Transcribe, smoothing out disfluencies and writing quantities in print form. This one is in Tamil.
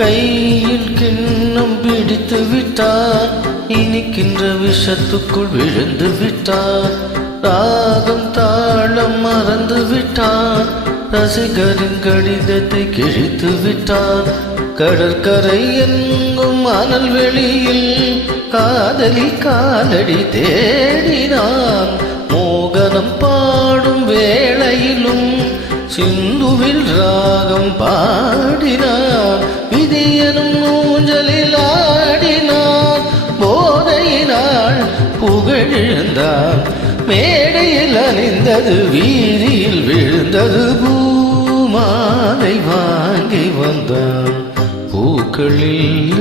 கையில் கிண்ணம் பிடித்து விட்டார், இனிக்கின்ற விஷத்துக்குள் விழுந்து விட்டார். ராகம் தாளம் மறந்து விட்டார், ரசிகரின் கடிதத்தை கிழித்து விட்டார். கடற்கரை எங்கும் மணல் வெளியில் காதலி காலடி தேடினான். மோகனம் பாடும் வேளையிலும் சிந்துவில் ராகம் பாடினான். விதியனும் ஊஞ்சலில் ஆடினான், போதையினாள் புகழிழந்தான். மேடையில் அணிந்தது வீதியில் விழுந்தது, பூமாலை வாங்கி வந்தான். பூக்களில்